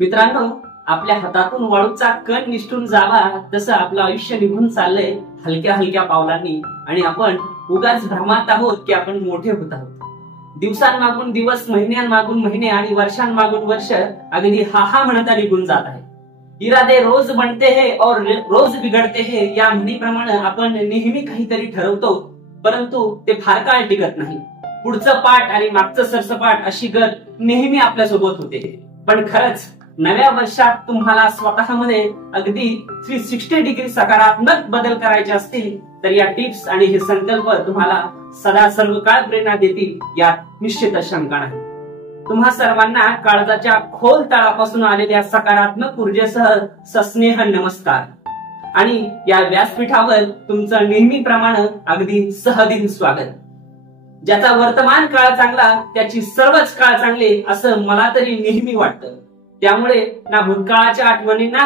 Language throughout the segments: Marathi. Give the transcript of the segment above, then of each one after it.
मित्रांनो, आपल्या हातातून वाळूचा कण निसटून जावा तसं आपलं आयुष्य निघून चाललंय हलक्या हलक्या पावलांनी आणि आपण उगाच भ्रमात आहोत की आपण मोठे होत आहोत. दिवसांमागून दिवस, महिन्यांमागून महिने आणि वर्षांमागून वर्ष अगदी हा म्हणता निघून जात आहे. इरादे रोज बनते हैं और रोज बिघडते हैं या म्हणीप्रमाणे आपण नेहमी काहीतरी ठरवतो, परंतु ते फार काळ टिकत नाही. पुढचं पाठ आणि मागचं सरसपाट अशी गत नेहमी आपल्या सोबत होते. पण खरंच नव्या वर्षात तुम्हाला स्वतःमध्ये अगदी 360 डिग्री सकारात्मक बदल करायचे असतील तर या टिप्स आणि हे संकल्प तुम्हाला सदा सर्व काळ प्रेरणा देतील यात निश्चितच शंका नाही. तुम्हा सर्वांना काळजाच्या खोल तळापासून आलेल्या सकारात्मक ऊर्जेसह सस्नेह नमस्कार. आणि या व्यासपीठावर तुमचं नेहमीप्रमाणे अगदी सहदिन स्वागत. ज्याचा वर्तमान काळ चांगला त्याची सर्वच काळ चांगले असं मला तरी नेहमी वाटतं. त्यामुळे ना भूतकाळाच्या आठवणींना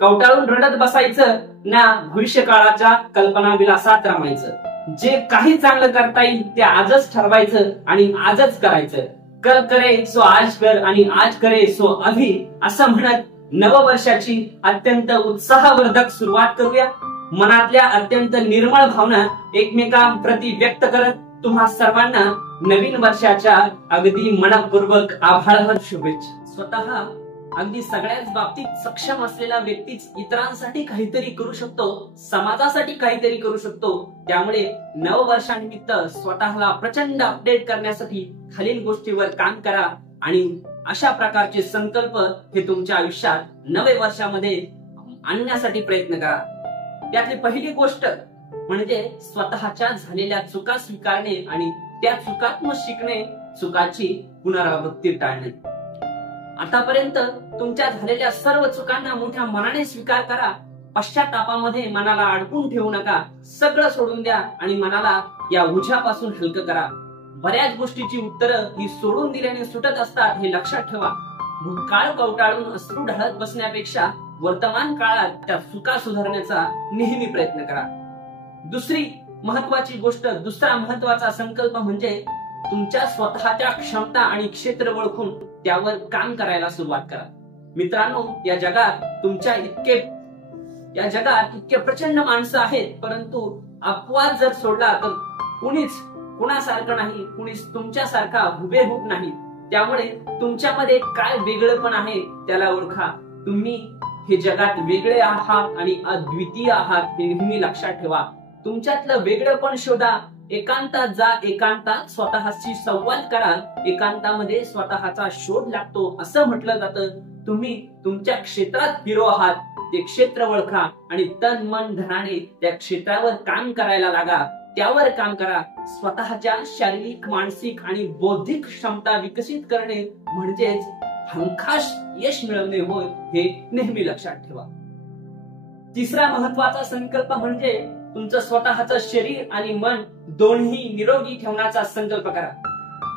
कवटाळून रडत बसायचं, ना भविष्यकाळाच्या कल्पना विलासात रमायचं. जे काही चांगलं करता येईल ते आजच ठरवायचं आणि आजच करायचं. कल करे सो आज कर आणि आज करे सो अभी असं म्हणत नववर्षाची अत्यंत उत्साहवर्धक सुरुवात करूया. मनातल्या अत्यंत निर्मळ भावना एकमेकांप्रती व्यक्त करत तुम्हा सर्वांना नवीन वर्षाच्या अगदी मनपूर्वक आभाळभर शुभेच्छा. स्वतः अगदी सगळ्याच बाबतीत सक्षम असलेला व्यक्तीच इतरांसाठी काहीतरी करू शकतो, समाजासाठी काहीतरी करू शकतो. त्यामुळे नववर्षानिमित्त स्वतःला प्रचंड अपडेट करण्यासाठी खालील गोष्टीवर काम करा आणि अशा प्रकारचे संकल्प हे तुमच्या आयुष्यात नवे वर्षामध्ये आणण्यासाठी प्रयत्न करा. यातली पहिली गोष्ट म्हणजे स्वतःच्या झालेल्या चुका स्वीकारणे आणि त्या चुकांतून शिकणे, चुकाची पुनरावृत्ती टाळणे. आतापर्यंत तुमच्या झालेल्या सर्व चुकांना मोठ्या मनाने स्वीकार करा. पश्चातापामध्ये मनाला अडकून ठेवू नका. सगळं सोडून द्या आणि मनाला या ओझ्यापासून हलकं करा. बऱ्याच गोष्टीची उत्तरं ही सोडून दिल्याने सुटत असतात हे लक्षात ठेवा. भूतकाळ कवटाळून अश्रू ढळत बसण्यापेक्षा वर्तमान काळात त्या चुका सुधारण्याचा नेहमी प्रयत्न करा. दुसरा महत्वाचा संकल्प म्हणजे तुमच्या स्वतःच्या क्षमता आणि क्षेत्र ओळखून त्यावर काम करायला सुरुवात करा. मित्रांनो, या जगात इतके प्रचंड माणसं आहेत, परंतु अपवाद जर सोडला तर कुणासारखं नाही, कुणीच तुमच्यासारखा हुबेहूब नाही. त्यामुळे तुमच्यामध्ये काय वेगळेपण आहे त्याला ओळखा. तुम्ही हे जगात वेगळे आहात आणि अद्वितीय आहात हे नेहमी लक्षात ठेवा. तुमच्यातलं वेगळेपण शोधा. एकांतात जा, एकांतात स्वतःशी संवाद करा. एकांतामध्ये स्वतःचा शोध लागतो असं म्हटलं जातं. तुम्ही तुमच्या क्षेत्रात हिरो आहात, ते क्षेत्र ओळखा आणि तन मन धनाने त्या क्षेत्रावर काम करायला लागा. त्यावर काम करा. स्वतःच्या शारीरिक, मानसिक आणि बौद्धिक क्षमता विकसित करणे म्हणजेच हमखास यश मिळवणे होय हे नेहमी लक्षात ठेवा. तिसरा महत्वाचा संकल्प म्हणजे तुमचं स्वतःचं शरीर आणि मन दोन्ही निरोगी ठेवण्याचा संकल्प करा.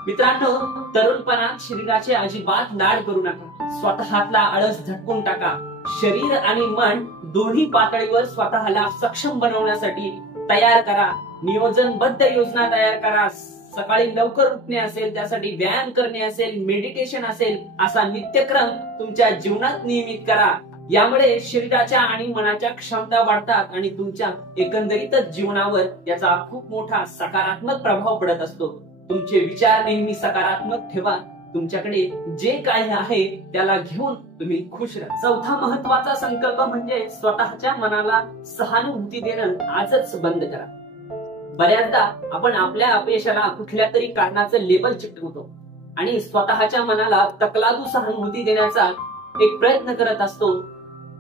मित्रांनो, तरुणपणात शरीराचे अजिबात लाड करू नका. स्वतःतला आळस झटकून टाका. शरीर आणि मन दोन्ही पातळीवर स्वतःला सक्षम बनवण्यासाठी तयार करा. नियोजनबद्ध योजना तयार करा. सकाळी लवकर उठणे असेल, त्यासाठी व्यायाम करणे असेल, मेडिटेशन असेल, असा नित्यक्रम तुमच्या जीवनात नियमित करा. यामुळे शरीराच्या आणि मनाच्या क्षमता वाढतात आणि तुमच्या एकंदरीतच जीवनावर याचा खूप मोठा सकारात्मक प्रभाव पडत असतो. तुमचे विचार नेहमी सकारात्मक ठेवा. तुमच्याकडे जे काही आहे त्याला घेऊन तुम्ही खुश राहा. चौथा महत्वाचा संकल्प म्हणजे स्वतःच्या मनाला सहानुभूती देणं आजच बंद करा. बऱ्याचदा आपण आपल्या अपयशाला कुठल्या तरी कारणाचं लेबल चिकटवतो आणि स्वतःच्या मनाला तकलादू सहानुभूती देण्याचा एक प्रयत्न करत असतो.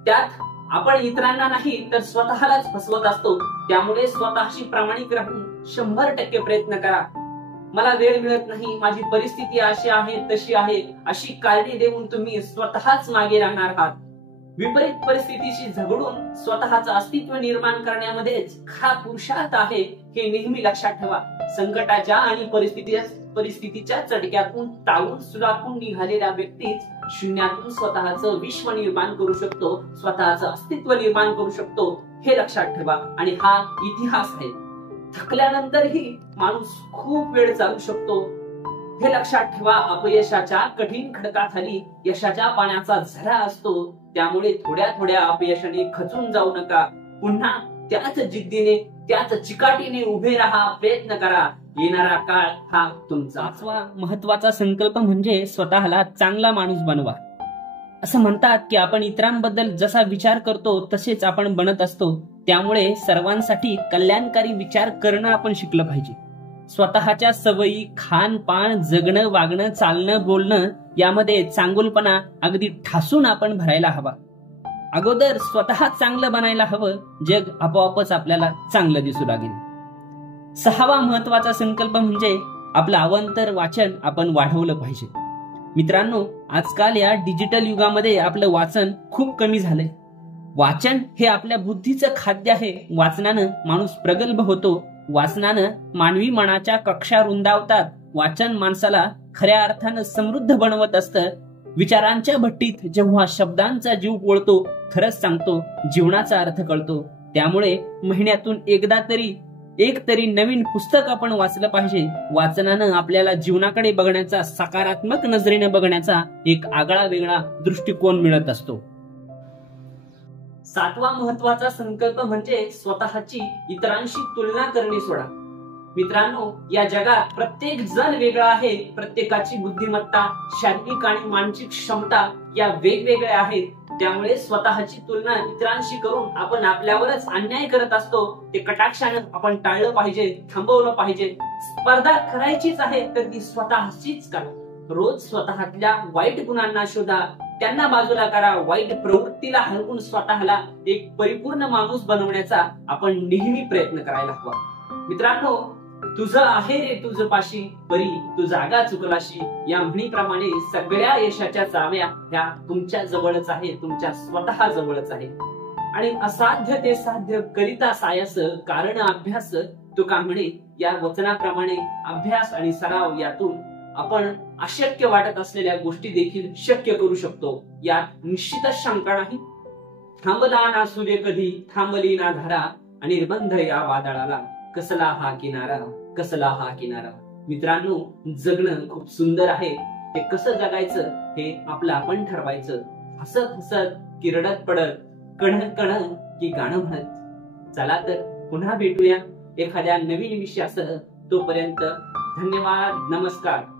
त्यात आपण इतरांना नाही तर स्वतःलाच फसवत असतो. त्यामुळे स्वतःशी प्रामाणिक राहून 100% प्रयत्न करा. मला वेळ मिळत नाही, माझी परिस्थिती अशी आहे तशी आहे अशी कारणे देऊन तुम्ही स्वतःच मागे राहणार आहात. विपरीत परिस्थितीशी झगडून स्वतःचं अस्तित्व निर्माण करण्यामध्येच खरा पुरुषार्थ आहे हे नेहमी लक्षात ठेवा. संकटाच्या आणि परिस्थितीच्या चटक्यातून तावून सुराखून निघालेला व्यक्तीच शून्यातून स्वतःचं विश्व निर्माण करू शकतो, स्वतःचं अस्तित्व निर्माण करू शकतो हे लक्षात ठेवा. आणि हा इतिहास आहे. थकल्यानंतरही माणूस खूप वेळ चालू शकतो, हे लक्षात ठेवा, अपयशाच्या कठीण खडकाखाली यशाच्या पाण्याचा झरा असतो. त्यामुळे थोड्या थोड्या अपयशाने खचून जाऊ नका. पुन्हा त्याच जिद्दीने, त्याच चिकाटीने उभे राहा, प्रयत्न करा. येणारा काळ हा तुमचा. पाचवा महत्वाचा संकल्प म्हणजे स्वतःला चांगला माणूस बनवा. असं म्हणतात की आपण इतरांबद्दल जसा विचार करतो तसेच आपण बनत असतो. त्यामुळे सर्वांसाठी कल्याणकारी विचार करणं आपण शिकलं पाहिजे. स्वतःच्या सवयी, खान पान, जगणं, वागणं, चालणं, बोलणं यामध्ये चांगुलपणा अगदी ठासून आपण भरायला हवा. अगोदर स्वतः चांगलं बनायला हवं, जग आपोआपच आपल्याला चांगलं दिसू लागेल. सहावा महत्वाचा संकल्प म्हणजे आपलं अवांतर वाचन आपण वाढवलं पाहिजे. मित्रांनो, आजकाल या डिजिटल युगामध्ये आपलं वाचन खूप कमी झालंय. वाचन हे आपल्या बुद्धीचं खाद्य आहे. वाचनानं माणूस प्रगल्भ होतो. वाचनानं मानवी मनाच्या कक्षा रुंदावतात. वाचन माणसाला खऱ्या अर्थानं समृद्ध बनवत असतं. विचारांच्या भट्टीत जेव्हा शब्दांचा जीव पोळतो, खरंच सांगतो, जीवनाचा अर्थ कळतो. त्यामुळे महिन्यातून एक तरी नवीन पुस्तक आपण वाचलं पाहिजे. वाचनानं आपल्याला जीवनाकडे बघण्याचा, सकारात्मक नजरेने बघण्याचा एक आगळा वेगळा दृष्टिकोन मिळत असतो. सातवा महत्वाचा संकल्प म्हणजे स्वतःची इतरांशी तुलना करणे सोडा. मित्रांनो, या जगात प्रत्येक जण वेगळा आहे. प्रत्येकाची बुद्धिमत्ता, शारीरिक आणि मानसिक क्षमता या वेगवेगळ्या आहेत. त्यामुळे स्वतःची तुलना इतरांशी करून आपण आपल्यावरच अन्याय करत असतो. ते कटाक्षानं आपण टाळलं पाहिजे, थांबवलं पाहिजे. स्पर्धा करायचीच आहे तर ती स्वतःशीच करा. रोज स्वतःतल्या वाईट गुणांना शोधा, त्यांना बाजूला करा. वाईट प्रवृत्तीला हरवून स्वतःला एक परिपूर्ण माणूस बनवण्याचा आपण नेहमी प्रयत्न करायला हवा. मित्रांनो, तुझं आहे रे तुझ पाशी, परी तू जागा चुकलाशी, या म्हणीप्रमाणे सगळ्या यशाच्या चाव्या ह्या तुमच्या जवळच आहे, तुमच्या स्वतः जवळच आहे. आणि असाध्य ते साध्य करिता सायस, कारण अभ्यास तुका म्हणे. या वचनाप्रमाणे अभ्यास आणि सराव यातून आपण अशक्य वाटत असलेल्या गोष्टी देखील शक्य करू शकतो. यात निश्चितच शंका नाही. थांबला ना सूर्य कधी, थांबली ना धारा, आणि निर्बंध या वादळाला, कसला हा किनारा, कसला हा किनारा. मित्रांनो, जगणं खूप सुंदर आहे. ते कसं जगायचं हे आपलं आपण ठरवायचं. हसत हसत की रडत पडत, कणत कणत की गाणं म्हणत. चला तर पुन्हा भेटूया एखाद्या नवीन विषयासह. तोपर्यंत धन्यवाद, नमस्कार.